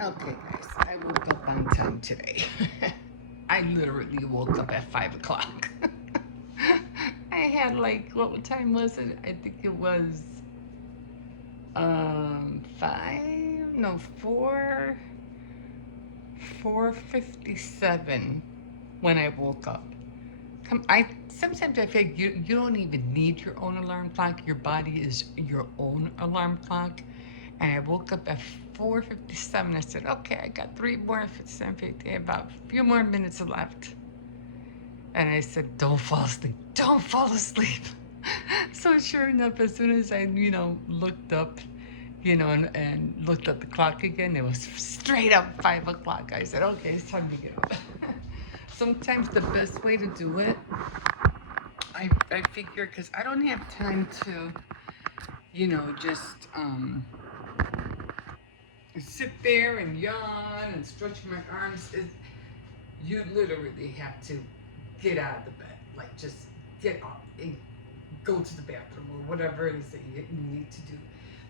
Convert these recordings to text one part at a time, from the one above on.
Okay, guys, I woke up on time today. I literally woke up at 5 o'clock. I had like, what time was it? I think it was 5, no, 4:57 when I woke up. Sometimes I feel you don't even need your own alarm clock. Your body is your own alarm clock. And I woke up at 4:57. I said, okay, I got 3 more 57:50, about a few more minutes left. And I said, don't fall asleep. Don't fall asleep. So sure enough, as soon as I, looked up, and looked at the clock again, it was straight up 5 o'clock. I said, okay, it's time to get up. Sometimes the best way to do it, I figure, because I don't have time to, just sit there and yawn and stretch my arms. You literally have to get out of the bed, like just get up and go to the bathroom or whatever it is that you need to do.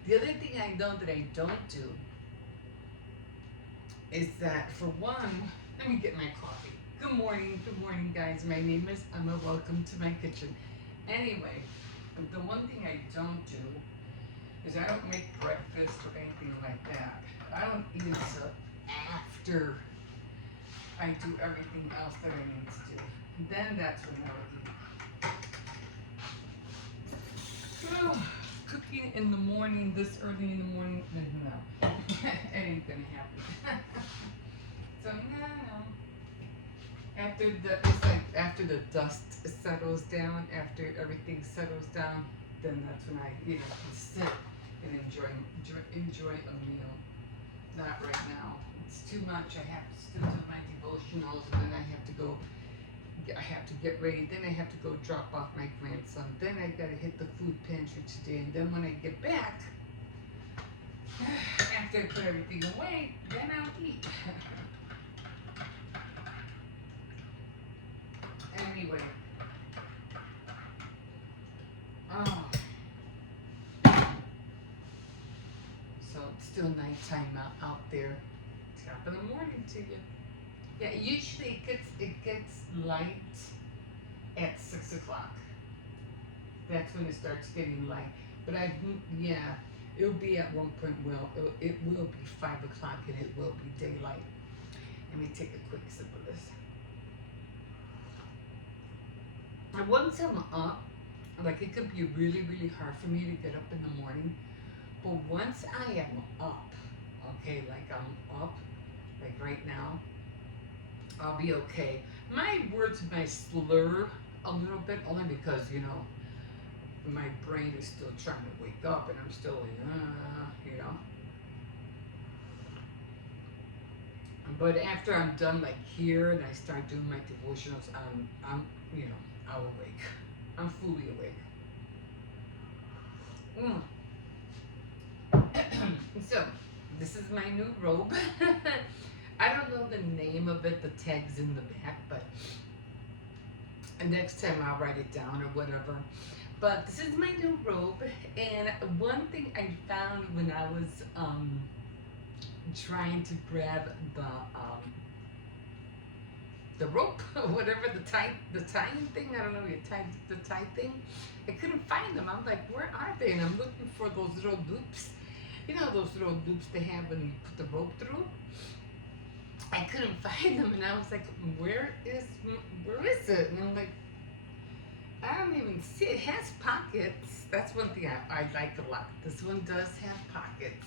The other thing I know that I don't do is that, for one, let me get my coffee. Good morning, guys. My name is Emma. Welcome to my kitchen. Anyway, the one thing I don't do is I don't make breakfast or anything like that. I don't eat until after I do everything else that I need to do. Then that's when I'll eat. Oh, cooking in the morning, this early in the morning, no, it ain't gonna happen. So no. After the dust settles down, after everything settles down, then that's when I, can sit and enjoy a meal. Not right now. It's too much. I have to still do my devotionals, and then I have to get ready. Then I have to go drop off my grandson. Then I gotta hit the food pantry today, and then when I get back, after I put everything away, then I'll eat. Anyway, oh, so it's still nighttime out there. Top of the morning to you. Yeah, usually it gets light at 6 o'clock. That's when it starts getting light. But yeah, it'll be at one point. Well, it will be 5 o'clock and it will be daylight. Let me take a quick sip of this. And once I'm up, like, it could be really, really hard for me to get up in the morning. But once I am up, okay, like I'm up, like right now, I'll be okay. My words might slur a little bit, only because, my brain is still trying to wake up and I'm still like, But after I'm done, like, here, and I start doing my devotionals, I'm awake. I'm fully awake. Mm. So, this is my new robe. I don't know the name of it, the tag's in the back, but next time I'll write it down or whatever. But this is my new robe, and one thing I found when I was trying to grab the rope, or whatever, the tying thing. I don't know, the tie thing. I couldn't find them. I'm like, where are they? And I'm looking for those little loops. You know those little loops they have when you put the rope through. I couldn't find them, and I was like, where is it? And I'm like, I don't even see it. It has pockets. That's one thing I like a lot. This one does have pockets,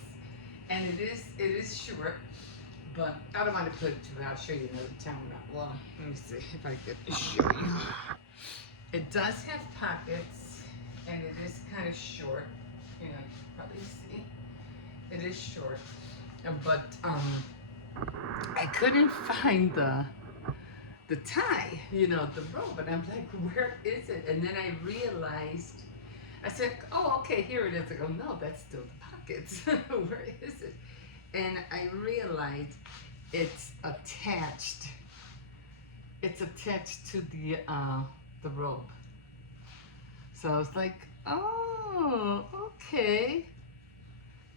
and it is short. But I don't want to put it too. I'll show you another time. Well, let me see if I can show you. It does have pockets, and it is kind of short. You know, you can probably see it is short. But I couldn't find the tie, the rope, and I'm like, where is it? And then I realized, I said, oh, okay, here it is. I go, no, that's still the pockets. Where is it? And I realized it's attached. It's attached to the rope. So I was like, oh, okay.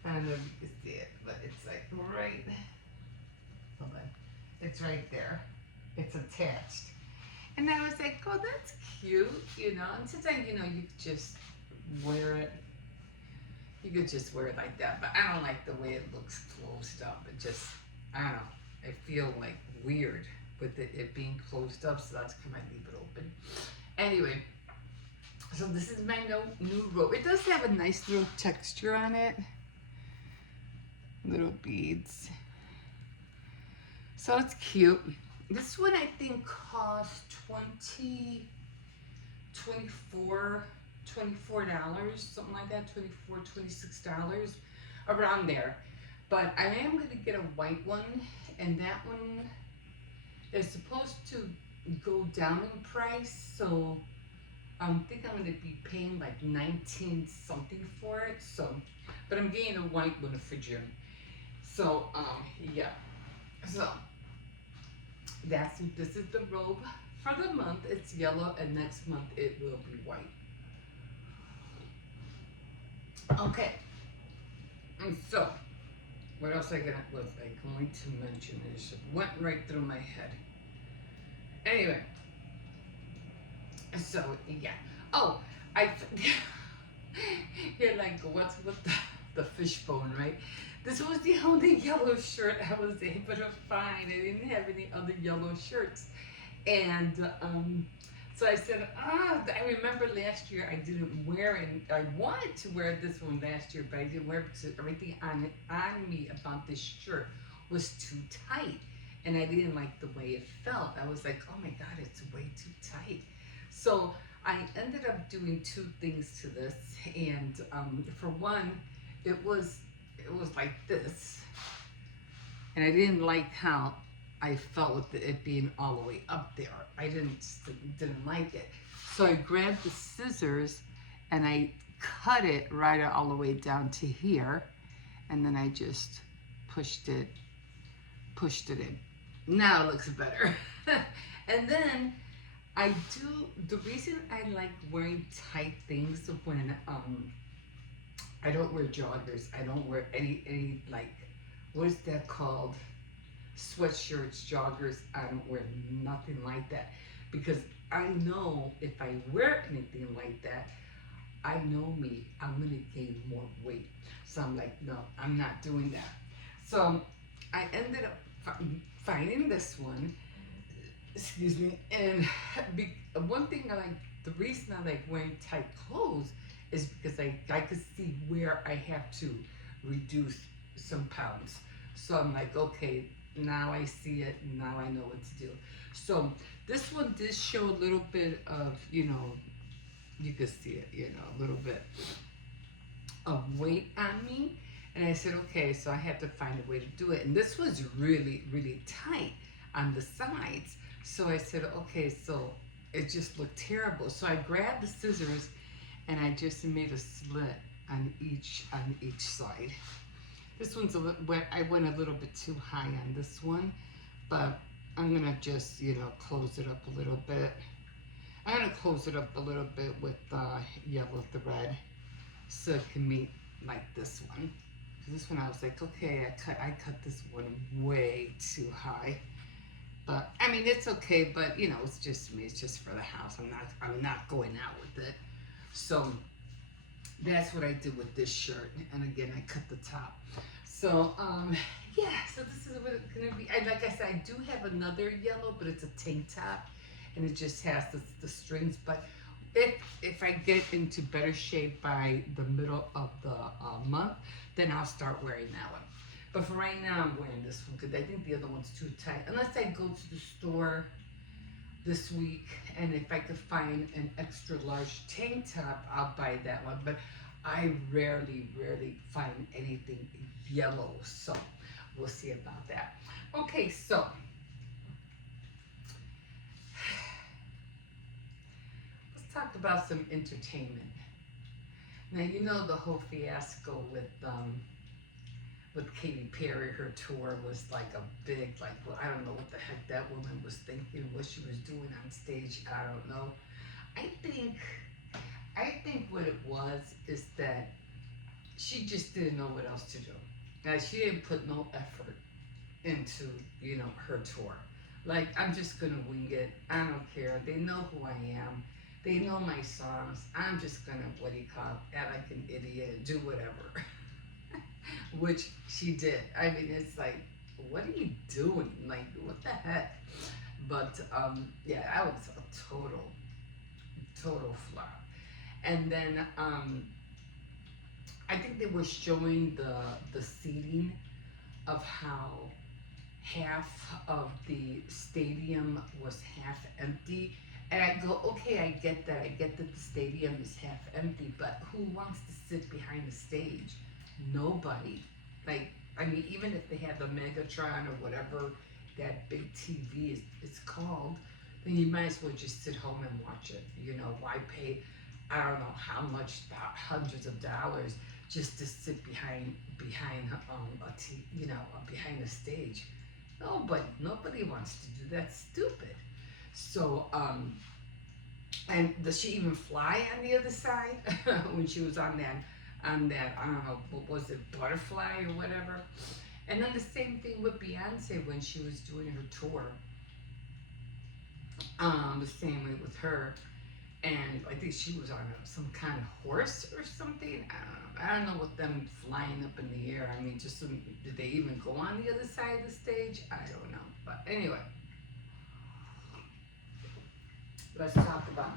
I don't know if you can see it, but it's like right. It's right there. It's attached. And I was like, oh, that's cute, you know. And since you could just wear it. You could just wear it like that. But I don't like the way it looks closed up. It just, I don't know. I feel like weird with it being closed up. So that's why I leave it open. Anyway, so this is my new robe. It does have a nice little texture on it. Little beads. So it's cute. This one I think cost $24, something like that, $26, around there. But I am going to get a white one, and that one is supposed to go down in price, so I think I'm going to be paying like 19 something for it. So, but I'm getting a white one for June. So, yeah. So, this is the robe for the month. It's yellow, and next month it will be white. Okay. And so, what else was I going to mention? It just went right through my head. Anyway. So, yeah. Oh, you're like, what's with the fishbone, right? This was the only yellow shirt I was able to find. I didn't have any other yellow shirts. And so I said, I remember last year I didn't wear it. I wanted to wear this one last year, but I didn't wear it because everything on me about this shirt was too tight. And I didn't like the way it felt. I was like, oh my God, it's way too tight. So I ended up doing two things to this. And for one, it was like this. And I didn't like how I felt with it being all the way up there. I didn't like it. So I grabbed the scissors and I cut it right all the way down to here. And then I just pushed it in. Now it looks better. And then the reason I like wearing tight things when I don't wear joggers. I don't wear any like, what is that called? Sweatshirts, joggers. I don't wear nothing like that because I know if I wear anything like that, I know me, I'm gonna gain more weight. So I'm like, no, I'm not doing that. So I ended up finding this one. Excuse me. And one thing the reason I like wearing tight clothes is because I could see where I have to reduce some pounds. So I'm like, okay, now I see it, now I know what to do. So this one did show a little bit of, you could see it, a little bit of weight on me. And I said, okay, so I had to find a way to do it. And this was really, really tight on the sides. So I said, okay, so it just looked terrible. So I grabbed the scissors and I just made a slit on each side. This one's I went a little bit too high on this one, but I'm gonna just, close it up a little bit. I'm gonna close it up a little bit with yellow thread so it can meet like this one. This one I was like, okay, I cut this one way too high. But I mean, it's okay, but it's just me. It's just for the house. I'm not going out with it. So that's what I did with this shirt. And again, I cut the top. So yeah. So this is what it's gonna be. Like I said, I do have another yellow, but it's a tank top, and it just has the strings. But if I get into better shape by the middle of the month, then I'll start wearing that one. But for right now, I'm wearing this one because I think the other one's too tight. Unless I go to the store this week, and if I could find an extra large tank top, I'll buy that one. But I rarely find anything yellow, so we'll see about that. Okay, so let's talk about some entertainment. Now, the whole fiasco with Katy Perry. Her tour was like a big, I don't know what the heck that woman was thinking, what she was doing on stage. I don't know. I think what it was is that she just didn't know what else to do. Now, she didn't put no effort into, her tour. Like, I'm just gonna wing it. I don't care. They know who I am. They know my songs. I'm just gonna, what do you call it, act like an idiot, do whatever. Which she did. I mean, it's like, what are you doing? Like, what the heck? But yeah, I was a total flop. And then I think they were showing the seating of how half of the stadium was half empty. And I go, okay, I get that. I get that the stadium is half empty, but who wants to sit behind the stage? Nobody. Like, I mean, even if they have the Megatron or whatever that big TV is called, then you might as well just sit home and watch it. Why pay, I don't know how much, hundreds of dollars just to sit behind behind a stage. Nobody wants to do that. Stupid. So and does she even fly on the other side when she was on that, I don't know, what was it, butterfly or whatever? And then the same thing with Beyonce when she was doing her tour. The same way with her, and I think she was on some kind of horse or something. I don't know what them flying up in the air. I mean, did they even go on the other side of the stage? I don't know. But anyway, let's talk about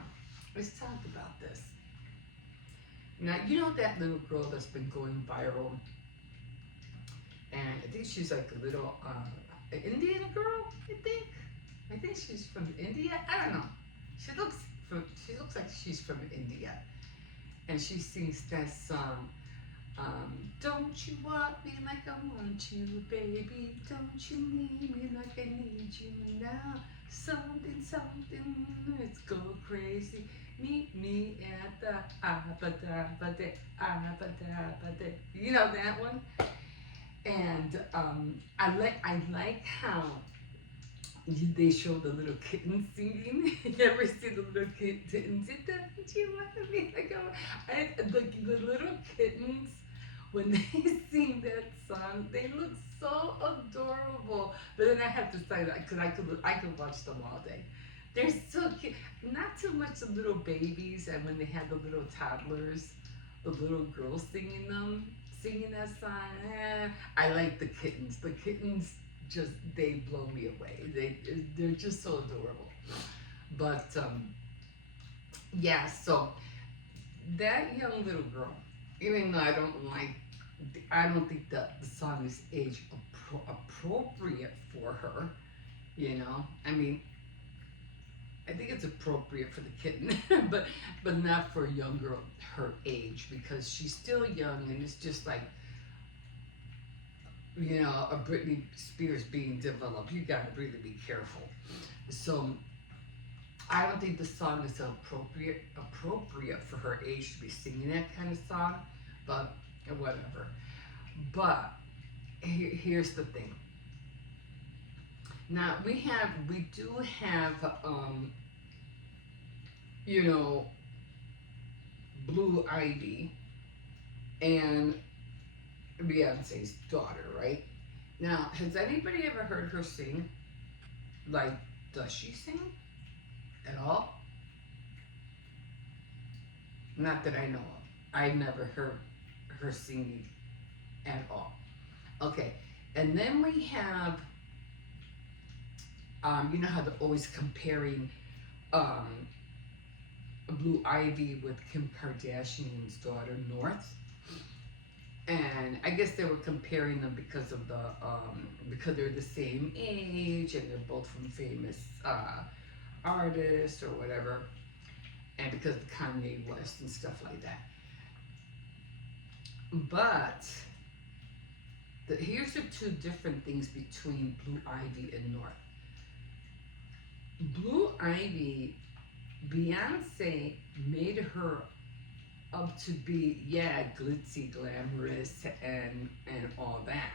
this. Now, you know that little girl that's been going viral, and I think she's like a little Indian girl. I think she's from India. I don't know. She looks like she's from India, and she sings that song. Don't you want me like I want you, baby? Don't you need me like I need you now? Something, let's go crazy. Meet me at the abada, abada. You know that one? And I like how they show the little kittens singing. You ever see the little kittens? Don't you want me like the little kittens, when they sing that song, they look so adorable. But then I have to say that because I could watch them all day. They're so cute. Not too much the little babies, and when they had the little toddlers, the little girls singing that song. I like the kittens. The kittens they blow me away. They're just so adorable. But yeah, so that young little girl, even though I don't think that the song is age appropriate for her. I mean, I think it's appropriate for the kitten, but not for a young girl her age, because she's still young, and it's just like, a Britney Spears being developed. You gotta really be careful. So I don't think the song is appropriate for her age to be singing that kind of song, but whatever. But here's the thing. Now we do have Blue Ivy and Beyonce's daughter, right? Now, has anybody ever heard her sing? Like, does she sing at all? Not that I know of. I never heard her singing at all. Okay, and then we have, you know how they're always comparing Blue Ivy with Kim Kardashian's daughter, North. And I guess they were comparing them because of because they're the same age and they're both from famous artists or whatever, and because of Kanye West and stuff like that. But here's the two different things between Blue Ivy and North. Blue Ivy, Beyonce made her up to be, glitzy, glamorous, and all that,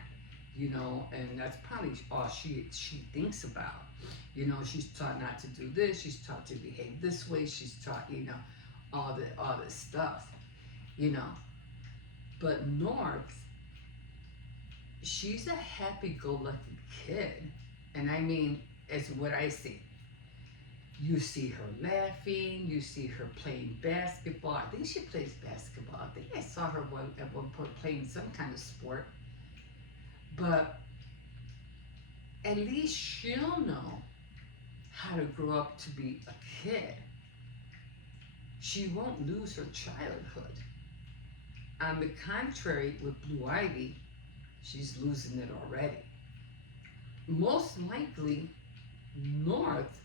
and that's probably all she thinks about. She's taught not to do this, she's taught to behave this way, she's taught, all this stuff, But North, she's a happy-go-lucky kid, and I mean, as what I see. You see her laughing. You see her playing basketball. I think she plays basketball. I think I saw her at one point playing some kind of sport. But at least she'll know how to grow up to be a kid. She won't lose her childhood. On the contrary, with Blue Ivy, she's losing it already. Most likely, North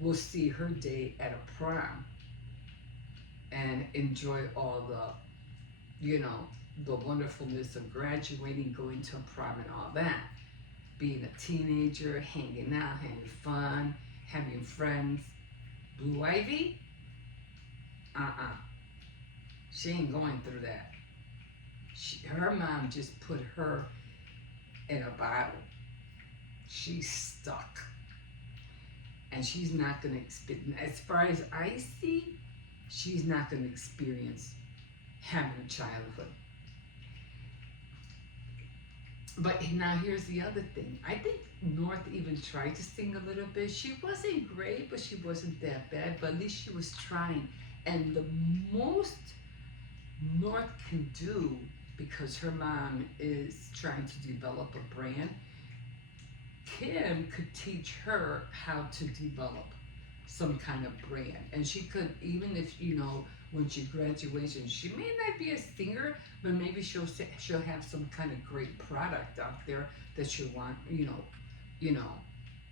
will see her day at a prom and enjoy all the wonderfulness of graduating, going to a prom and all that. Being a teenager, hanging out, having fun, having friends. Blue Ivy? She ain't going through that. Her mom just put her in a bottle. She's stuck. And she's not going to experience, as far as I see, she's not going to experience having a childhood. But now here's the other thing. I think North even tried to sing a little bit. She wasn't great, but she wasn't that bad. But at least she was trying. And the most North can do, because her mom is trying to develop a brand, Kim could teach her how to develop some kind of brand. And she could, even if, when she graduates, she may not be a singer, but maybe she'll have some kind of great product out there that she'll want,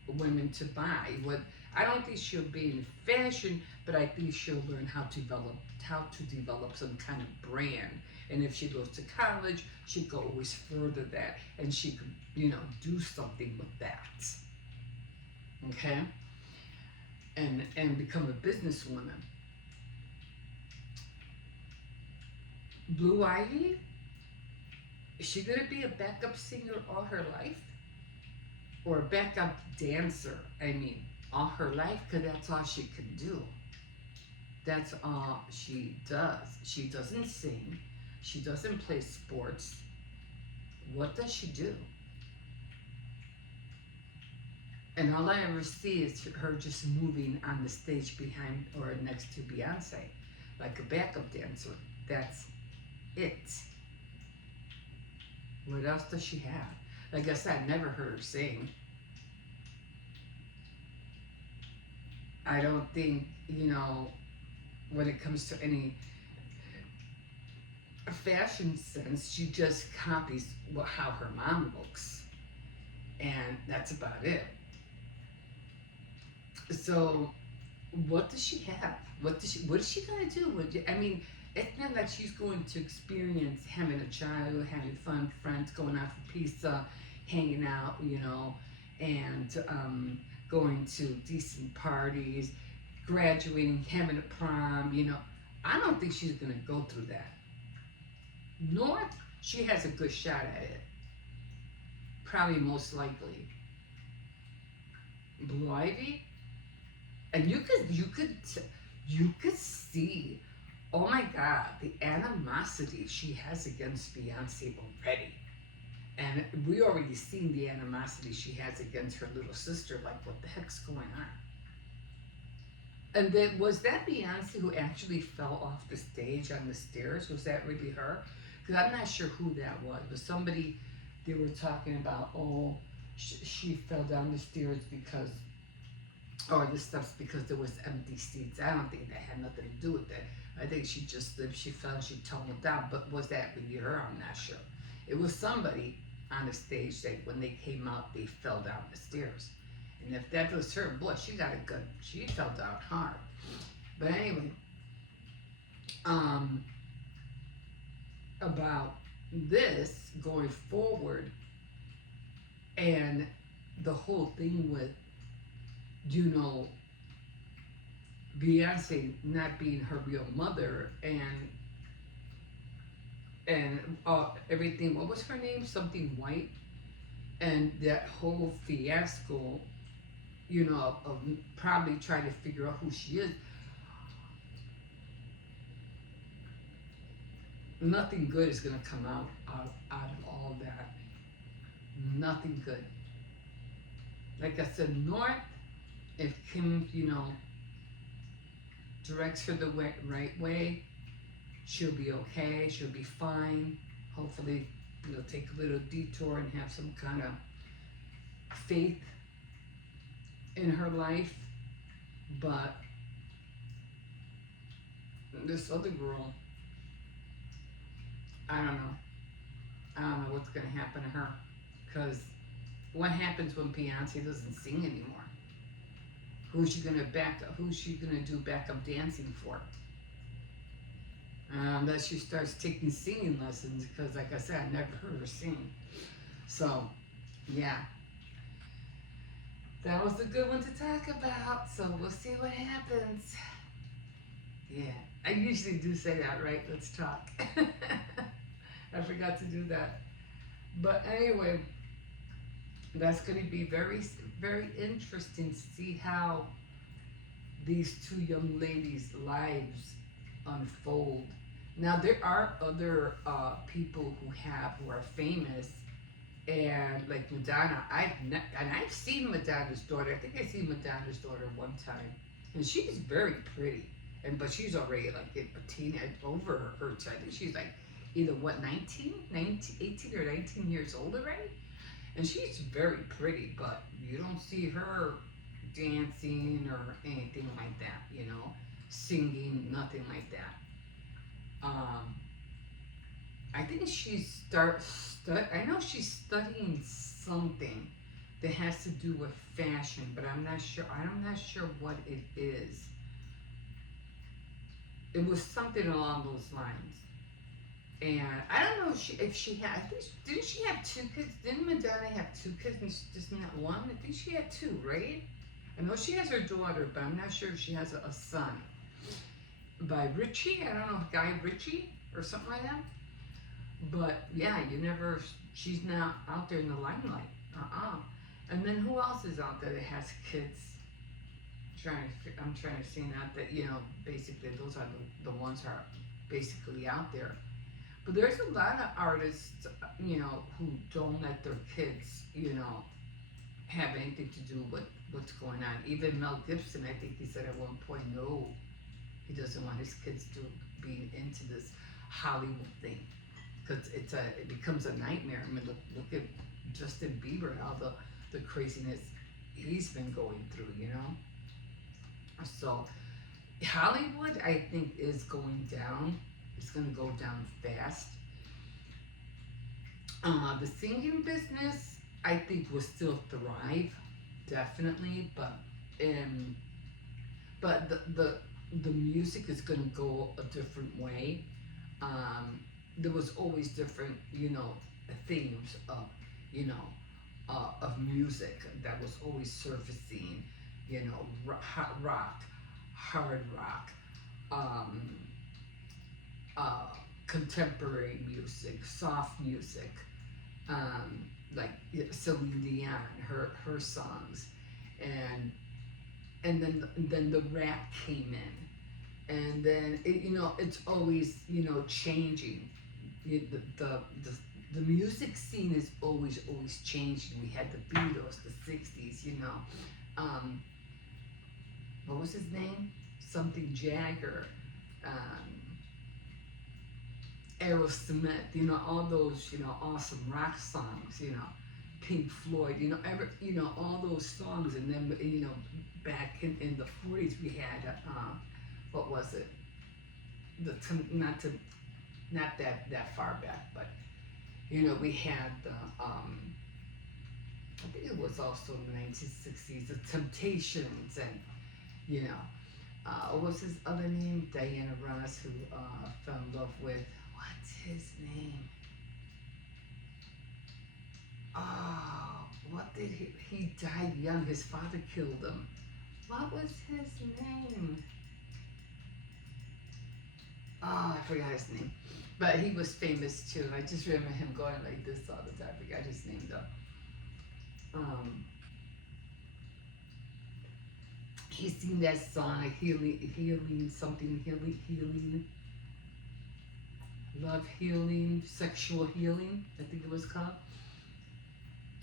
women to buy. I don't think she'll be in fashion, but I think she'll learn how to develop some kind of brand. And if she goes to college, she could always further that, and she could, do something with that. Okay? And become a businesswoman. Blue Ivy, is she gonna be a backup singer all her life? Or a backup dancer, all her life? Because that's all she can do. That's all she does. She doesn't sing. She doesn't play sports. What does she do? And all I ever see is her just moving on the stage behind or next to Beyonce, like a backup dancer. That's it. What else does she have? Like I said, I never heard her sing. I don't think, when it comes to any fashion sense, she just copies how her mom looks. And that's about it. So, what does she have? What is she gonna do? It's not like she's going to experience having a child, having fun, friends, going out for pizza, hanging out, and going to decent parties, graduating, having a prom, I don't think she's gonna go through that. North, she has a good shot at it. Probably most likely. Blue Ivy, and you could see, oh my God, the animosity she has against Beyonce already. And we already seen the animosity she has against her little sister. Like, what the heck's going on? And then, was that Beyonce who actually fell off the stage on the stairs? Was that really her? Because I'm not sure who that was. But somebody, they were talking about, she fell down the stairs because, or this stuff's because there was empty seats. I don't think that had nothing to do with that. I think she just slipped, she fell, she tumbled down. But was that really her? I'm not sure. It was somebody on the stage that when they came out, they fell down the stairs. And if that was her, boy, she fell down hard. But anyway, about this going forward and the whole thing with, Beyonce not being her real mother and everything. What was her name? Something White, and that whole fiasco, of probably trying to figure out who she is. nothing good is gonna come out of all that. Nothing good. Like I said, North, if Kim, directs her the right way, she'll be okay. She'll be fine. Hopefully, take a little detour and have some kind of faith in her life. But this other girl, I don't know. I don't know what's gonna happen to her. Because what happens when Beyonce doesn't sing anymore? Who's she gonna Who's she gonna do backup dancing for? Unless she starts taking singing lessons, because like I said, I never heard her sing. So, yeah, that was a good one to talk about. So we'll see what happens. Yeah, I usually do say that, right? Let's talk. I forgot to do that. But anyway, that's going to be very, very interesting to see how these two young ladies' lives unfold. Now there are other people who are famous, and like Madonna. I've seen Madonna's daughter. I think I seen Madonna's daughter one time, and she's very pretty. But she's already like a teen over her. I think she's like either 18 or 19 years old already, and she's very pretty. But you don't see her dancing or anything like that, singing, nothing like that. I think I know she's studying something that has to do with fashion, but I'm not sure. I'm not sure what it is. It was something along those lines. And I don't know if she had. I think didn't she have two kids? Didn't Madonna have two kids and just not one? I think she had two, right? I know she has her daughter, but I'm not sure if she has a son. By Richie, I don't know, Guy Ritchie or something like that. But yeah, she's not out there in the limelight. And then who else is out there that has kids? I'm trying to see now that, basically those are the ones who are basically out there. But there's a lot of artists, who don't let their kids, have anything to do with what's going on. Even Mel Gibson, I think he said at one point, no, he doesn't want his kids to be into this Hollywood thing, because it becomes a nightmare. I mean, look at Justin Bieber, all the craziness he's been going through, So Hollywood, I think, is going down. It's going to go down fast. The singing business, I think, will still thrive, definitely, but the music is going to go a different way. There was always different, themes of music that was always surfacing, rock, hard rock, um, contemporary music, soft music, like Celine Dion, her songs, and then the rap came in, and then it's always changing. The music scene is always changing. We had the Beatles, the '60s, what was his name? Something Jagger, Aerosmith, all those, awesome rock songs, Pink Floyd, all those songs. And then, back in the 40s, we had, what was it? Not that far back, but, we had the, I think it was also in the 1960s, the Temptations, and, what was his other name? Diana Ross, who fell in love with, what's his name? Oh, what did he died young. His father killed him. What was his name? Oh, I forgot his name. But he was famous too. I just remember him going like this all the time. I forgot his name though. He sing that song, healing, Love Healing, Sexual Healing, I think it was called.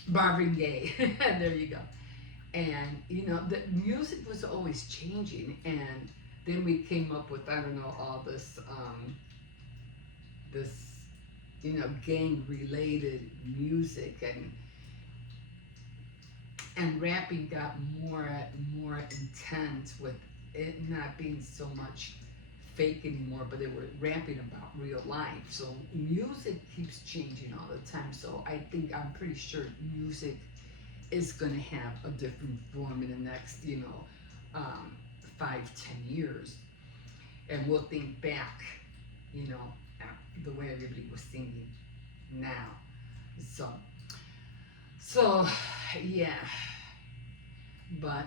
Marvin Gaye. There you go. And the music was always changing, and then we came up with, I don't know, all this gang related music, and rapping got more intense with it not being so much fake anymore, but they were rapping about real life. So music keeps changing all the time. So I'm pretty sure music is going to have a different form in the next 5-10 years, and we'll think back at the way everybody was singing now. So yeah, but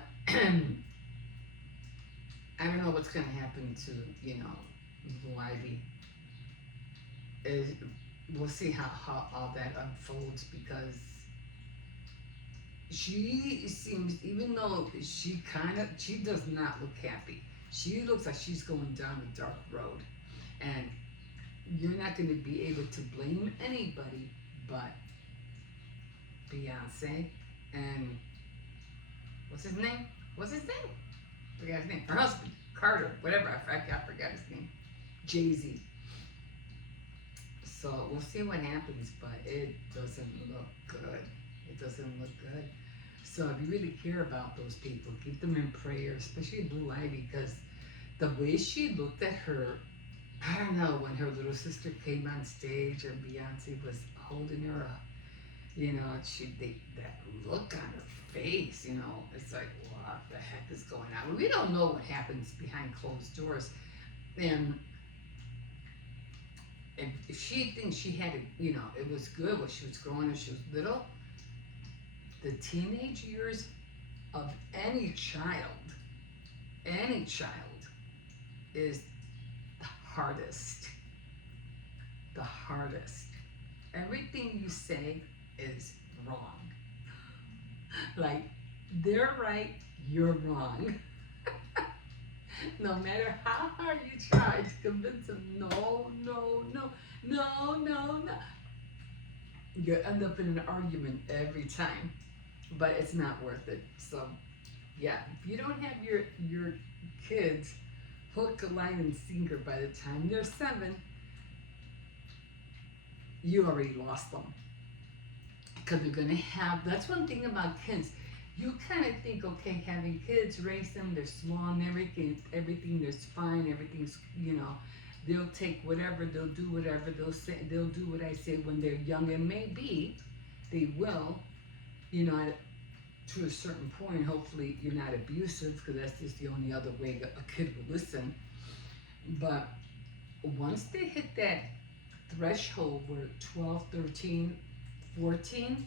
I don't know what's going to happen to Blue Ivy. We'll see how all that unfolds, because she seems, even though she does not look happy. She looks like she's going down a dark road, and you're not going to be able to blame anybody but Beyonce and what's his name? Forgot his name. Her husband, Carter, whatever. I forgot his name. Jay-Z. So we'll see what happens, but it doesn't look good. It doesn't look good. So if you really care about those people, keep them in prayer, especially Blue Ivy, because the way she looked at her, I don't know, when her little sister came on stage and Beyonce was holding her up, that look on her face, it's like, what the heck is going on? We don't know what happens behind closed doors. And if she thinks she had it was good when she was growing and she was little, the teenage years of any child is the hardest. The hardest. Everything you say is wrong. Like, they're right, you're wrong. No matter how hard you try to convince them, no. You end up in an argument every time, but it's not worth it. So, yeah, if you don't have your kids hook, line, and sinker by the time they're 7, you already lost them. Because they're going to have, that's one thing about kids. You kind of think, okay, having kids, raise them, they're small and everything there's fine, everything's, they'll take whatever, they'll do whatever, they'll do what I say when they're young, and maybe they will, to a certain point. Hopefully you're not abusive, because that's just the only other way a kid will listen. But once they hit that threshold where 12, 13, 14,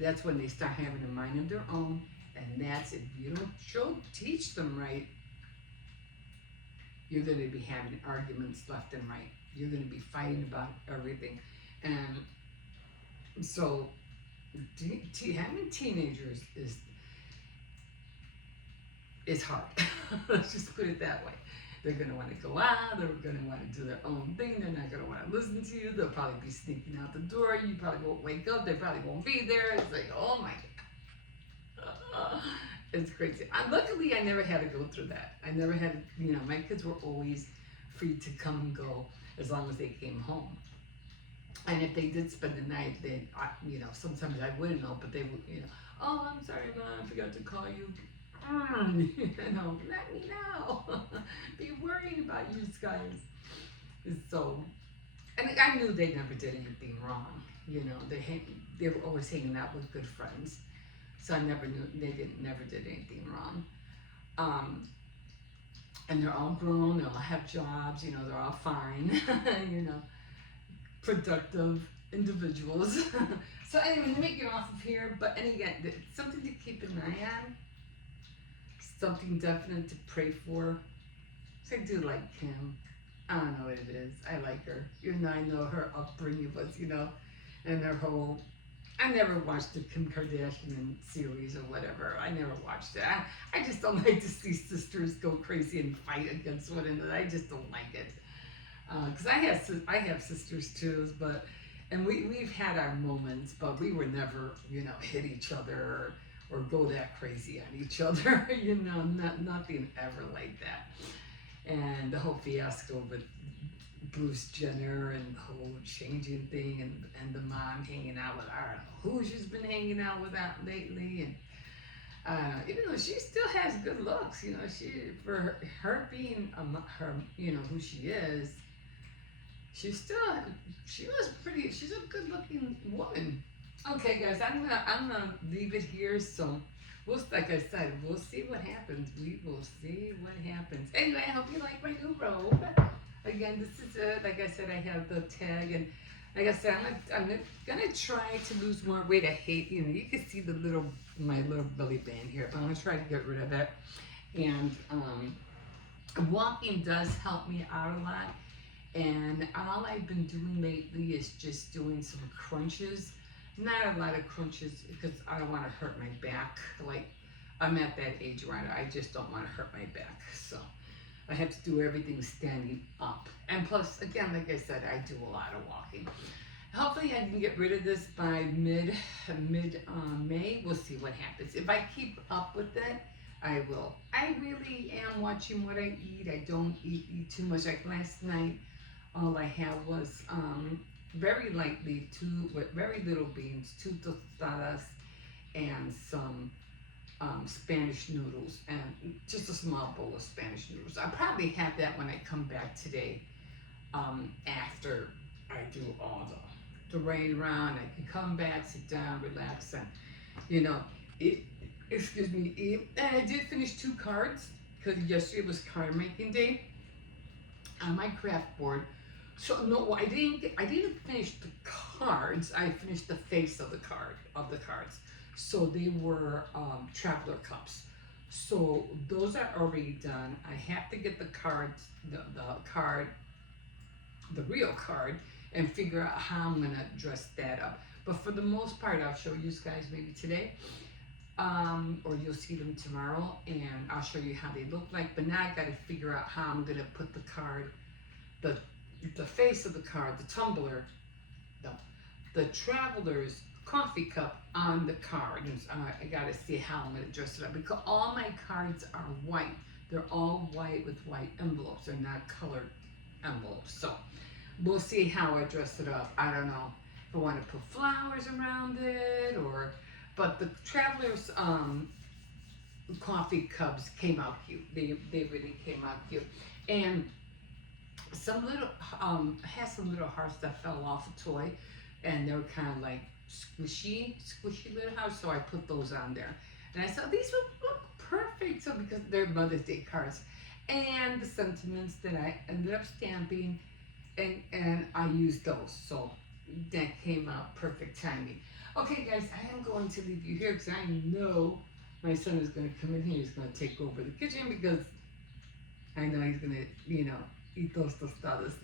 that's when they start having a mind of their own, and that's, if you don't teach them right, you're going to be having arguments left and right. You're going to be fighting about everything. And so having teenagers is hard. Let's just put it that way. They're going to want to go out. They're going to want to do their own thing. They're not going to want to listen to you. They'll probably be sneaking out the door. You probably won't wake up. They probably won't be there. It's like, oh my God. It's crazy. Luckily, I never had to go through that. I never had, my kids were always free to come and go as long as they came home. And if they did spend the night, then, sometimes I wouldn't know, but they would, oh, I'm sorry, Mom, I forgot to call you. Let me know. Be worried about you guys. So, and I knew they never did anything wrong. They were always hanging out with good friends. So I never knew never did anything wrong. And they're all grown. They all have jobs. They're all fine. Productive individuals. So anyway, let me get off of here. But and again, something to keep an eye on. Something definite to pray for. So I do like Kim. I don't know what it is. I like her. I know her upbringing was, and her whole. I never watched the Kim Kardashian series or whatever. I never watched it. I just don't like to see sisters go crazy and fight against one another. I just don't like it. Because I have sisters too, but and we've had our moments, but we were never, hit each other or go that crazy on each other. Nothing ever like that. And the whole fiasco with Bruce Jenner and the whole changing thing, and the mom hanging out with, I don't know who she's been hanging out with out lately, and even though she still has good looks, she, for her being her, who she is, she was pretty. She's a good looking woman. Okay, guys, I'm gonna leave it here. So, like I said, we'll see what happens. We will see what happens. Anyway, I hope you like my new robe. Again, this is like I said, I have the tag, and like I said, I'm gonna try to lose more weight. I hate, you can see my little belly band here. I'm gonna try to get rid of it. And walking does help me out a lot. And all I've been doing lately is just doing some crunches. Not a lot of crunches because I don't want to hurt my back. Like, I'm at that age where I just don't want to hurt my back. So I have to do everything standing up. And plus, again, like I said, I do a lot of walking. Hopefully I can get rid of this by mid May. We'll see what happens. If I keep up with it, I will. I really am watching what I eat. I don't eat too much. Like last night, all I had was very lightly, with very little beans, 2 tostadas, and some Spanish noodles, and just a small bowl of Spanish noodles. I'll probably have that when I come back today, after I do all the rain around. I can come back, sit down, relax, and eat. And I did finish 2 cards because yesterday was card making day on my craft board. So no, I didn't finish the cards. I finished the face of the cards. So they were traveler cups. So those are already done. I have to get the cards, the real card, and figure out how I'm gonna dress that up. But for the most part, I'll show you guys maybe today, or you'll see them tomorrow, and I'll show you how they look like. But now I got to figure out how I'm gonna put the card, the face of the card, the tumbler, the traveler's coffee cup on the card. And I gotta see how I'm gonna dress it up because all my cards are white. They're all white with white envelopes. They're not colored envelopes. So we'll see how I dress it up. I don't know if I want to put flowers around it but the traveler's coffee cups came out cute. They really came out cute. And some little had some little hearts that fell off a toy, and they were kind of like squishy little hearts. So I put those on there, and I thought these would look perfect. So because they're Mother's Day cards, and the sentiments that I ended up stamping, and I used those. So that came out perfect timing. Okay, guys, I am going to leave you here because I know my son is going to come in here. He's going to take over the kitchen because I know he's going to, eat those tostadas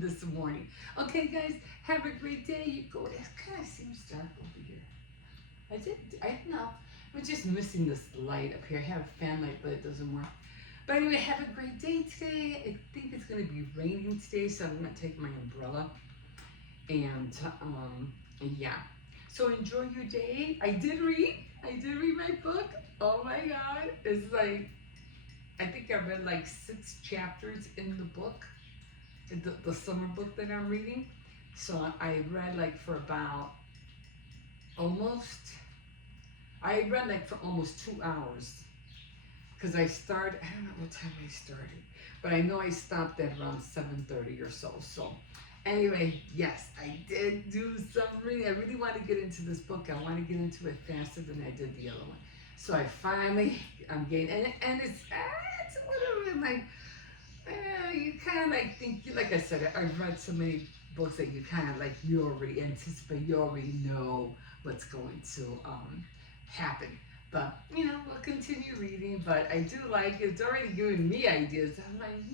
this morning. Okay, guys, have a great day. It kind of seems dark over here. I know. We're just missing this light up here. I have a fan light, but it doesn't work. But anyway, have a great day today. I think it's going to be raining today, so I'm going to take my umbrella. And yeah. So enjoy your day. I did read my book. Oh my God. It's like, I think I read like 6 chapters in the book, the summer book that I'm reading. So I read like for almost 2 hours. Because I don't know what time I started, but I know I stopped at around 7:30 or so. So anyway, yes, I did do some reading. I really want to get into this book. I want to get into it faster than I did the other one. So I'm getting, and it's a little bit like, you kind of like think, like I said, I've read so many books that you kind of like, you already anticipate, you already know what's going to happen. But, we'll continue reading, but I do like it. It's already giving me ideas. I'm like,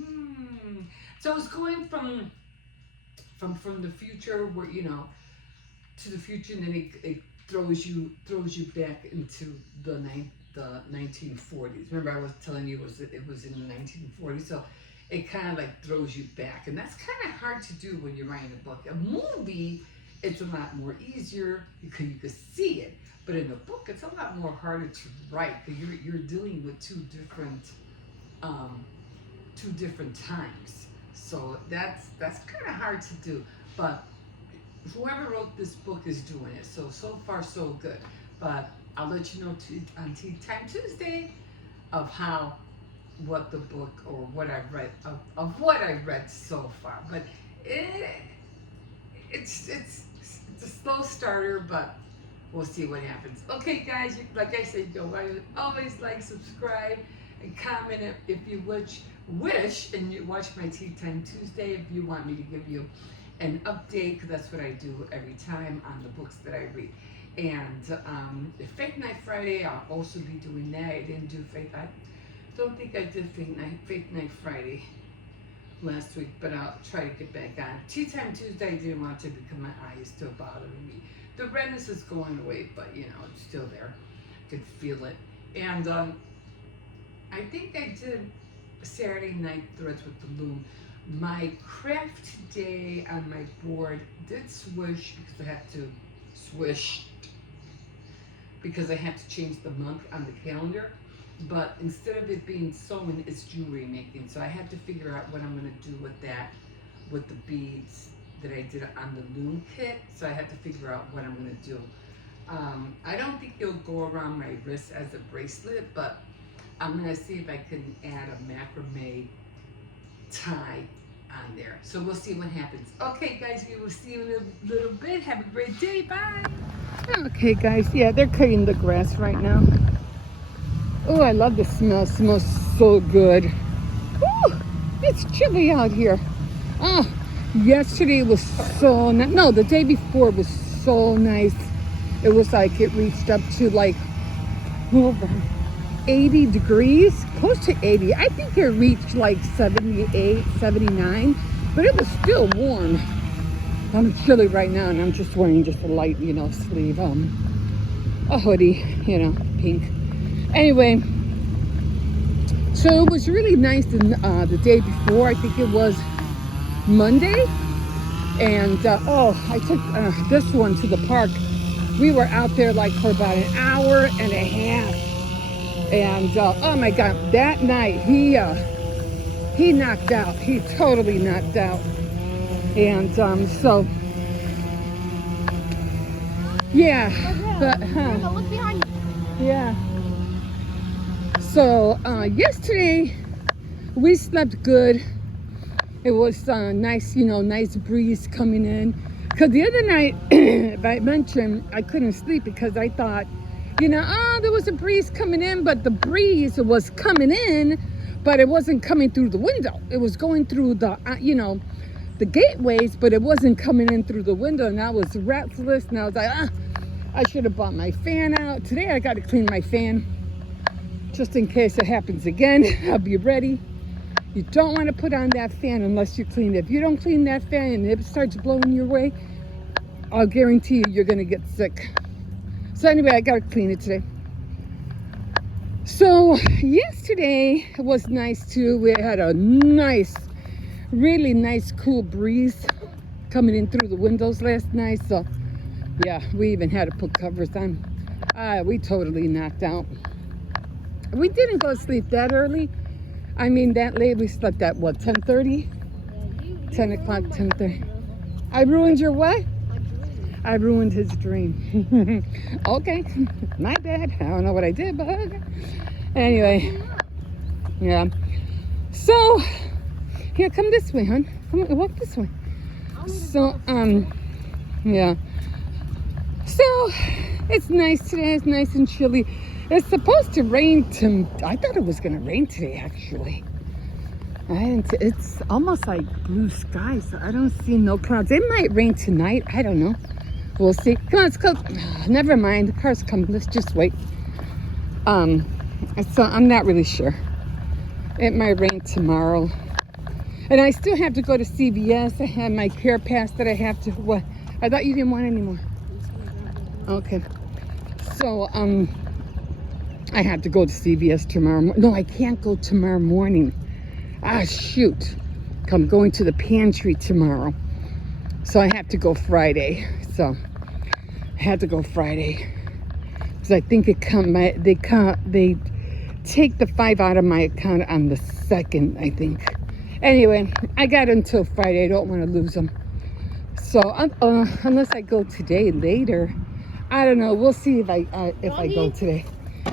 So it's going from the future where, to the future, and then it throws you back into the 1940s. Remember I was telling you it was in the 1940s. So it kind of like throws you back, and that's kind of hard to do when you're writing a book. A movie, it's a lot more easier because you can see it, but in a book, it's a lot more harder to write because you're dealing with um, two different times. So that's kind of hard to do. But whoever wrote this book is doing it. So far so good. But I'll let you know on Tea Time Tuesday of how what the book or what I read of what I read so far. But it, it's a slow starter, but we'll see what happens. Okay, guys, like I said, you know, always like, subscribe, and comment if you wish, and you watch my Tea Time Tuesday if you want me to give you an update, because that's what I do every time on the books that I read. And Faith Night Friday, I'll also be doing that. I didn't do Faith. I don't think I did Faith Night Friday last week, but I'll try to get back on. Tea Time Tuesday, I didn't want to because my eye is still bothering me. The redness is going away, but you know, it's still there. I can feel it. And I think I did Saturday Night Threads with the loom. My craft day on my board did swish because I have to swish because I have to change the month on the calendar. But instead of it being sewing, it's jewelry making. So I have to figure out what I'm going to do with that, with the beads that I did on the loom kit. So I have to figure out what I'm going to do. I don't think it'll go around my wrist as a bracelet, but I'm going to see if I can add a macrame tie on there. So we'll see what happens. Okay, guys, we will see you in a little bit. Have a great day. Bye. Okay, guys. Yeah, they're cutting the grass right now. Oh, I love the smell. It smells so good. Woo! It's chilly out here. Oh, yesterday was so nice. No, the day before was so nice. It was like it reached up to like over 80 degrees, close to 80. I think it reached like 78, 79, but it was still warm. I'm chilly right now, and I'm just wearing just a light, you know, sleeve, a hoodie, you know, pink. Anyway, so it was really nice the day before. I think it was Monday, and I took this one to the park. We were out there like for about an hour and a half, and oh my God, that night he knocked out. He totally knocked out, and so yeah, but look behind you. Yeah. So yesterday we slept good. It was nice, you know, nice breeze coming in. Because the other night, if I mentioned, I couldn't sleep because I thought, you know, there was a breeze coming in, but the breeze was coming in, but it wasn't coming through the window. It was going through the, you know, the gateways, but it wasn't coming in through the window. And I was restless, and I was like, I should have bought my fan out. Today I got to clean my fan, just in case it happens again. I'll be ready. You don't want to put on that fan unless you clean it. If you don't clean that fan and it starts blowing your way, I'll guarantee you're going to get sick. So anyway, I got to clean it today. So yesterday was nice too. We had a nice, really nice cool breeze coming in through the windows last night. So yeah, we even had to put covers on. We totally knocked out. We didn't go to sleep that early. I mean, that late. We slept at what, 10:30? 10 o'clock, 10:30. I ruined your what? I ruined his dream. Okay, my bad. I don't know what I did, but okay. Anyway, yeah. So, here, come this way, hon. Come on, walk this way. So, yeah. So, it's nice today. It's nice and chilly. It's supposed to rain I thought it was going to rain today, actually. It's almost like blue skies. So I don't see no clouds. It might rain tonight. I don't know. We'll see. Come on, let's go. Never mind. The car's coming. Let's just wait. So I'm not really sure. It might rain tomorrow. And I still have to go to CVS. I have my care pass that I have to. What? I thought you didn't want any more. Okay. So, I have to go to CVS tomorrow. No, I can't go tomorrow morning. Ah, shoot. I'm going to the pantry tomorrow. So I have to go Friday. So I had to go Friday. Because I think they take the 5 out of my account on the 2nd, I think. Anyway, I got until Friday. I don't want to lose them. So unless I go today later, I don't know. We'll see if I go today.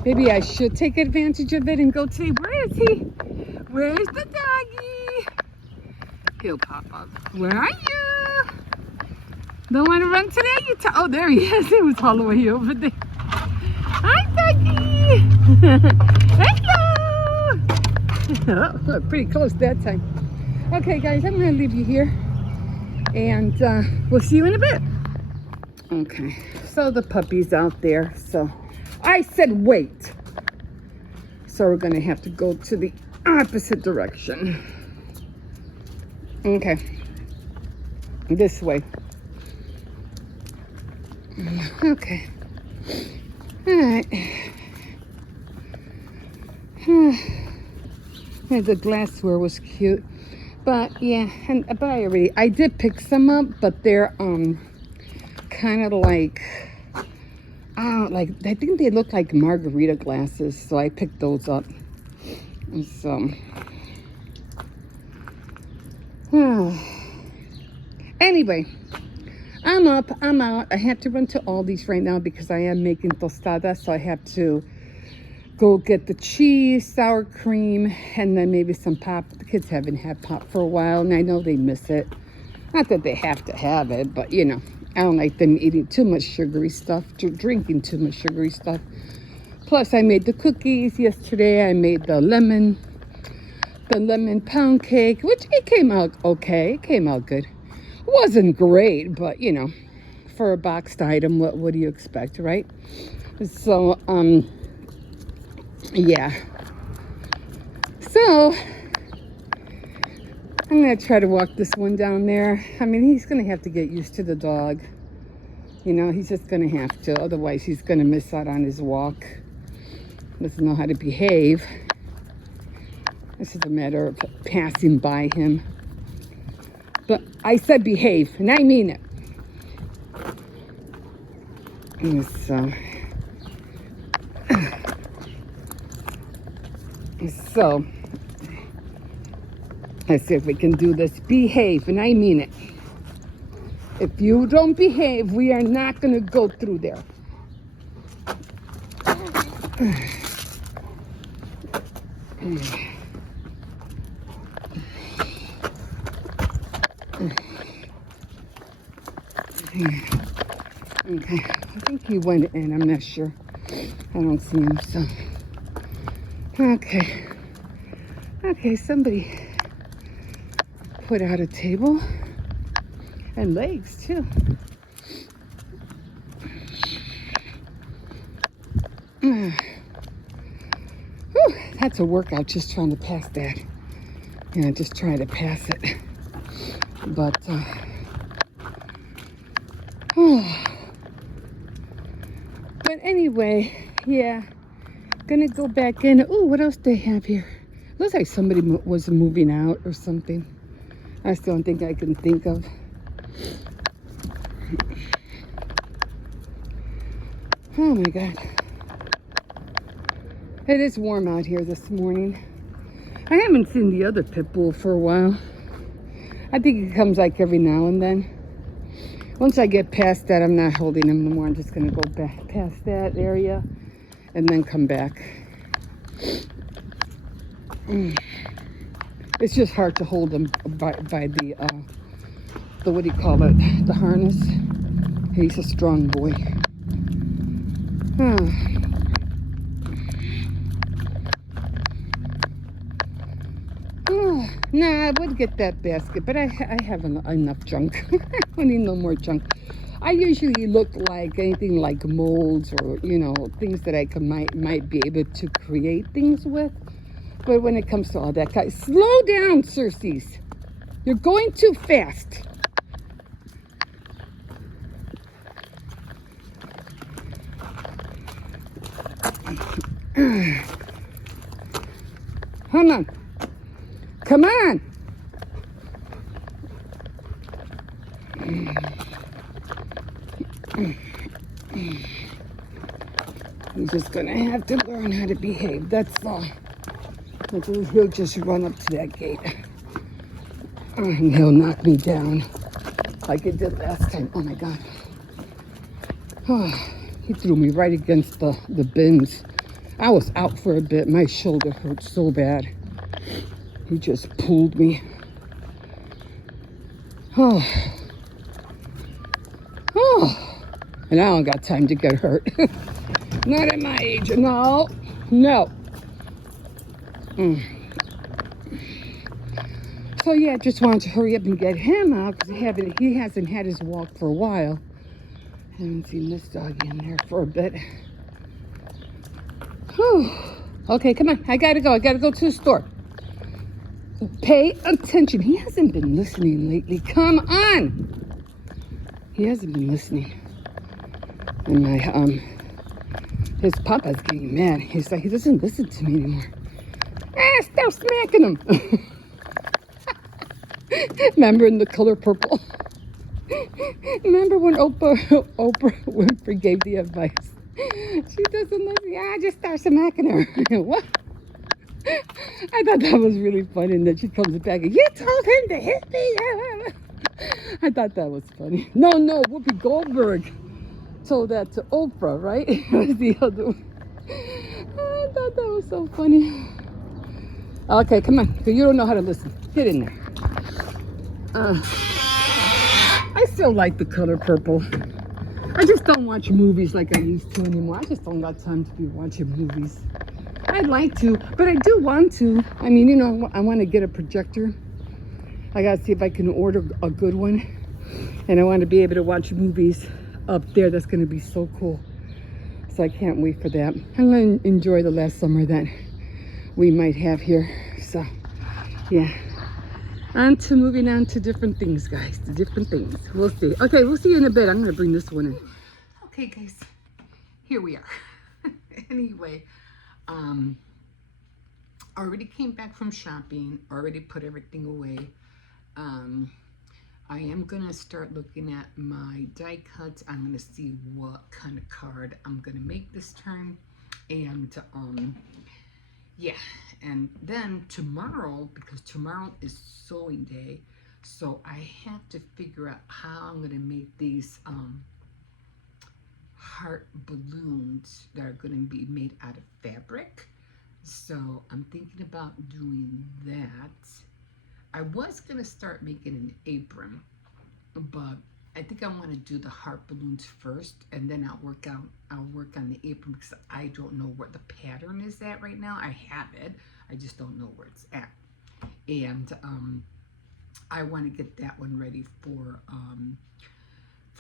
Maybe I should take advantage of it and go today. Where is he? Where's the doggy? He'll pop up. Where are you? Don't want to run today? Oh, there he is. He was all the way over there. Hi, doggy. Hello. Oh, pretty close that time. Okay, guys, I'm going to leave you here. And we'll see you in a bit. Okay, so the puppy's out there. So I said wait. So we're going to have to go to the opposite direction. Okay. This way. Okay. All right. Yeah, the glassware was cute. But yeah, I did pick some up, but they're kind of like I think they look like margarita glasses, so I picked those up. And so anyway, I'm up, I'm out. I have to run to Aldi's right now because I am making tostadas, so I have to go get the cheese, sour cream, and then maybe some pop. The kids haven't had pop for a while, and I know they miss it. Not that they have to have it, but you know, I don't like them eating too much sugary stuff, drinking too much sugary stuff. Plus, I made the cookies yesterday. I made the lemon pound cake, which it came out okay. It came out good. It wasn't great, but you know, for a boxed item, what do you expect, right? So, yeah. So I'm gonna try to walk this one down there. I mean, he's gonna have to get used to the dog. You know, he's just gonna have to. Otherwise, he's gonna miss out on his walk. Doesn't know how to behave. This is a matter of passing by him. But I said behave, and I mean it. And so, let's see if we can do this. Behave, and I mean it. If you don't behave, we are not going to go through there. Okay, I think he went in. I'm not sure. I don't see him, so. Okay, somebody put out a table and legs too. Whew, that's a workout just trying to pass that. You know, just trying to pass it. But, but anyway, yeah, gonna go back in. Oh, what else do they have here? Looks like somebody was moving out or something. I still don't think I can think of. Oh my God. It is warm out here this morning. I haven't seen the other pit bull for a while. I think he comes like every now and then. Once I get past that, I'm not holding him no more. I'm just gonna go back past that area and then come back. It's just hard to hold him by the what do you call it? The harness. He's a strong boy. Nah, I would get that basket, but I have enough junk. I don't need no more junk. I usually look like anything like molds or, you know, things that I might be able to create things with. But when it comes to all that, guys, slow down, Circes. You're going too fast. Come on. Come on. He's just gonna have to learn how to behave, that's all. He'll just run up to that gate. And he'll knock me down like it did last time. Oh my God. Oh, he threw me right against the bins. I was out for a bit. My shoulder hurt so bad. He just pulled me. Oh. Oh. And I don't got time to get hurt. Not at my age. No. No. So yeah, I just wanted to hurry up and get him out because he hasn't had his walk for a while. Haven't seen this doggy in there for a bit. Whew. Okay, come on. I gotta go. I gotta go to the store. Pay attention. He hasn't been listening lately. Come on. He hasn't been listening. And his papa's getting mad. He's like, he doesn't listen to me anymore. Stop smacking him. Remember in The Color Purple? Remember when Oprah Winfrey gave the advice? She doesn't listen. Yeah, just start smacking her. What? I thought that was really funny. And then she comes back and, you told him to hit me. I thought that was funny. No, Whoopi Goldberg told that to Oprah, right? It was the other one. I thought that was so funny. Okay, come on. You don't know how to listen. Get in there. I still like The Color Purple. I just don't watch movies like I used to anymore. I just don't got time to be watching movies. I'd like to, but I do want to. I mean, you know, I want to get a projector. I got to see if I can order a good one. And I want to be able to watch movies up there. That's going to be so cool. So I can't wait for that. I'm going to enjoy the last summer that we might have here. So, yeah. Moving on to different things, guys. To different things. We'll see. Okay, we'll see you in a bit. I'm going to bring this one in. Okay, guys. Here we are. Anyway, already came back from shopping. Already put everything away. I am going to start looking at my die cuts. I'm going to see what kind of card I'm going to make this time. And, yeah. And then tomorrow, because tomorrow is sewing day, so I have to figure out how I'm going to make these heart balloons that are going to be made out of fabric. So I'm thinking about doing that. I was going to start making an apron, but I think I want to do the heart balloons first, and then I'll work on the apron because I don't know where the pattern is at right now. I have it, I just don't know where it's at. And I want to get that one ready for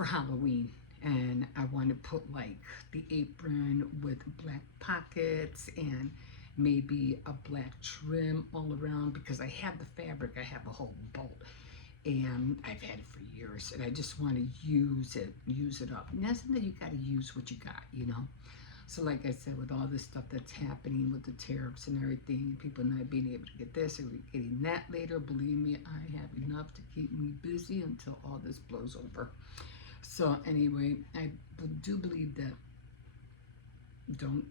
Halloween. And I want to put like the apron with black pockets and maybe a black trim all around because I have the fabric. I have a whole bolt. And I've had it for years, and I just want to use it up. And that's something you got to use what you got, you know. So like I said, with all this stuff that's happening with the tariffs and everything, people not being able to get this or getting that later, believe me, I have enough to keep me busy until all this blows over. So anyway, I do believe that don't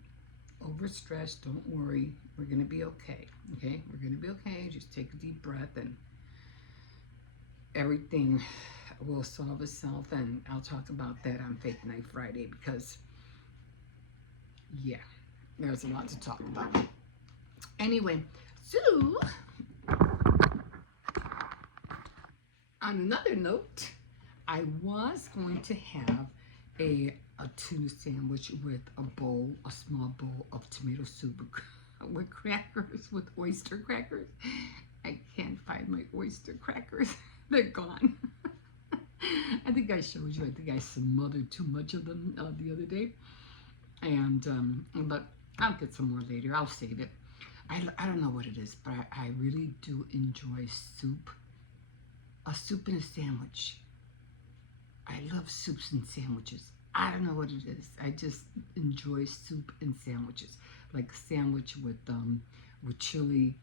overstress, don't worry, we're going to be okay, okay? We're going to be okay. Just take a deep breath and everything will solve itself, and I'll talk about that on Faith Night Friday because, yeah, there's a lot to talk about. Anyway, so on another note, I was going to have a tuna sandwich with a small bowl of tomato soup with crackers, with oyster crackers. I can't find my oyster crackers. They're gone. I think I showed you. I think I smothered too much of them the other day. And, but I'll get some more later. I'll save it. I don't know what it is, but I really do enjoy soup. A soup and a sandwich. I love soups and sandwiches. I don't know what it is. I just enjoy soup and sandwiches. Like a sandwich with chili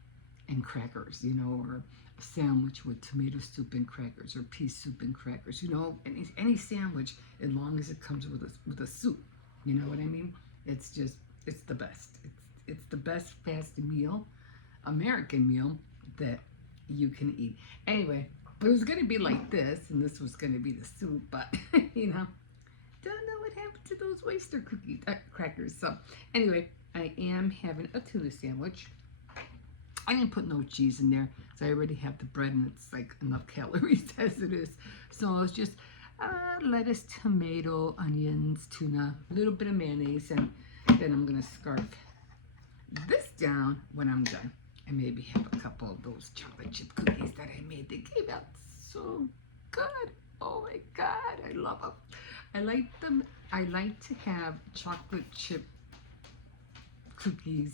and crackers, you know, or a sandwich with tomato soup and crackers, or pea soup and crackers, you know, any sandwich, as long as it comes with a soup, you know what I mean? It's just, it's the best. It's the best fast meal, American meal that you can eat. Anyway, but it was gonna be like this, and this was gonna be the soup, but you know, don't know what happened to those oyster cookie crackers. So anyway, I am having a tuna sandwich. I didn't put no cheese in there, so I already have the bread, and it's like enough calories as it is. So it's just lettuce, tomato, onions, tuna, a little bit of mayonnaise, and then I'm gonna scarf this down when I'm done, and maybe have a couple of those chocolate chip cookies that I made. They came out so good. Oh my God, I love them. I like them. I like to have chocolate chip cookies,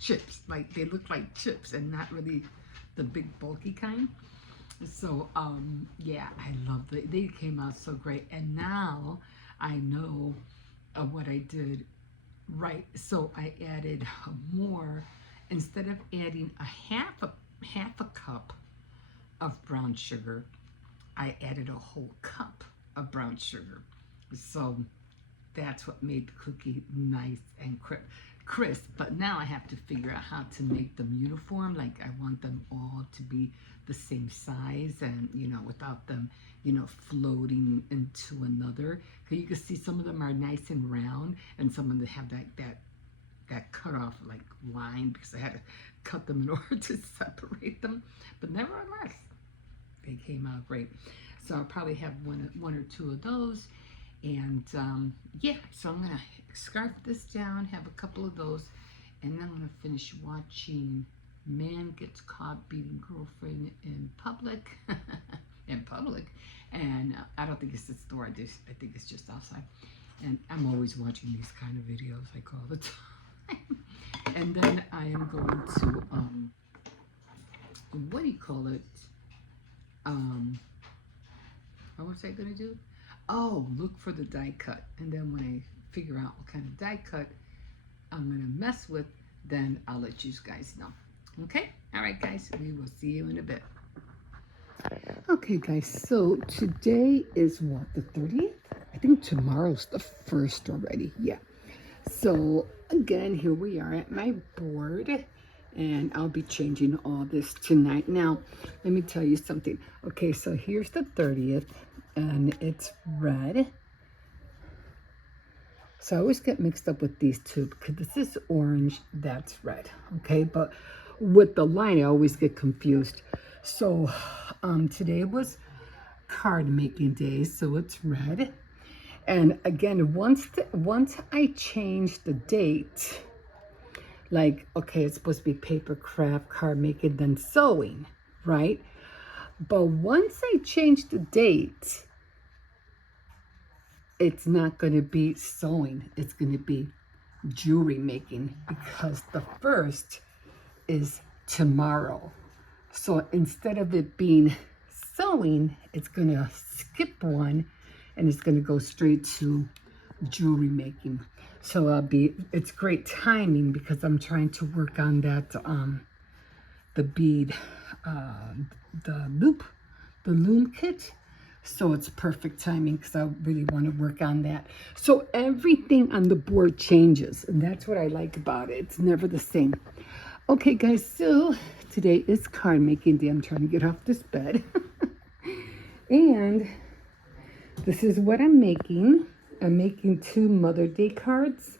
chips, like they look like chips and not really the big bulky kind. So yeah, I love they came out so great, and now I know what I did right. So I added more. Instead of adding a half a cup of brown sugar, I added a whole cup of brown sugar. So that's what made the cookie nice and crisp. But now I have to figure out how to make them uniform. Like I want them all to be the same size, and you know, without them, you know, floating into another. Because you can see some of them are nice and round, and some of them have that cut off like line, because I had to cut them in order to separate them. But nevertheless, they came out great. So I'll probably have one or two of those. And yeah, so I'm gonna scarf this down, have a couple of those, and then I'm gonna finish watching Man Gets Caught Beating Girlfriend in Public. In public. And I don't think it's at the store. I think it's just outside. And I'm always watching these kind of videos like all the time. And then I am going to what do you call it? What was I gonna do? Oh, look for the die cut. And then when I figure out what kind of die cut I'm gonna mess with, then I'll let you guys know. Okay? All right, guys, we will see you in a bit. Okay, guys, so today is what, the 30th? I think tomorrow's the 1st already. Yeah. So again, here we are at my board, and I'll be changing all this tonight. Now, let me tell you something. Okay, so here's the 30th, and it's red. So I always get mixed up with these two, because this is orange, that's red. Okay, but with the line, I always get confused. So today was card making day, so it's red. And again, once I change the date, like, okay, it's supposed to be paper craft, card making, then sewing, right? But once I change the date, it's not going to be sewing. It's going to be jewelry making, because the 1st is tomorrow. So instead of it being sewing, it's going to skip one, and it's going to go straight to jewelry making. So it's great timing, because I'm trying to work on that, the bead, the loom kit. So it's perfect timing, because I really want to work on that. So everything on the board changes, and that's what I like about it. It's never the same. Okay, guys, so today is card making day. I'm trying to get off this bed. And this is what I'm making. I'm making 2 Mother's Day cards.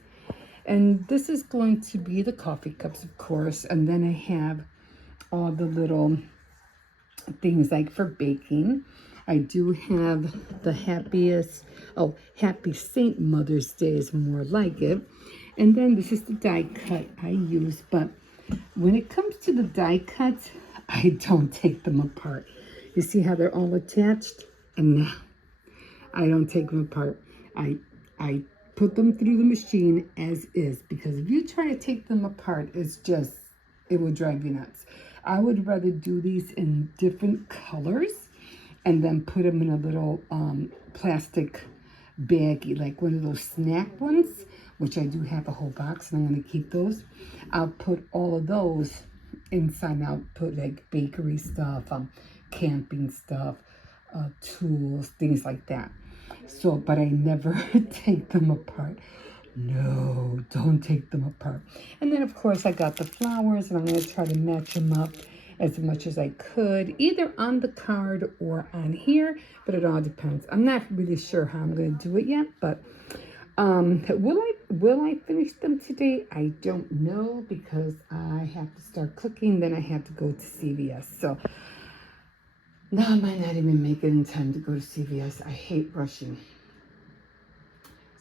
And this is going to be the coffee cups, of course. And then I have all the little things like for baking. I do have the Happy Saint Mother's Day is more like it. And then this is the die cut I use. But when it comes to the die cuts, I don't take them apart. You see how they're all attached? And now I don't take them apart. I put them through the machine as is, because if you try to take them apart, it will drive you nuts. I would rather do these in different colors and then put them in a little plastic baggie, like one of those snack ones, which I do have a whole box, and I'm going to keep those. I'll put all of those inside out, put like bakery stuff, camping stuff, tools, things like that. So, but I never take them apart. No, don't take them apart. And then, of course, I got the flowers, and I'm going to try to match them up as much as I could, either on the card or on here, but it all depends. I'm not really sure how I'm going to do it yet, but will I finish them today? I don't know, because I have to start cooking, then I have to go to CVS. So no, I might not even make it in time to go to CVS. I hate rushing.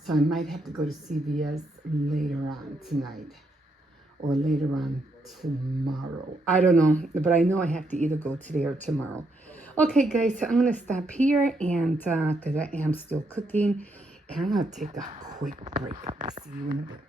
So I might have to go to CVS later on tonight or later on tomorrow. I don't know, but I know I have to either go today or tomorrow. Okay, guys, so I'm going to stop here, and because I am still cooking, and I'm going to take a quick break. I'll see you in a bit.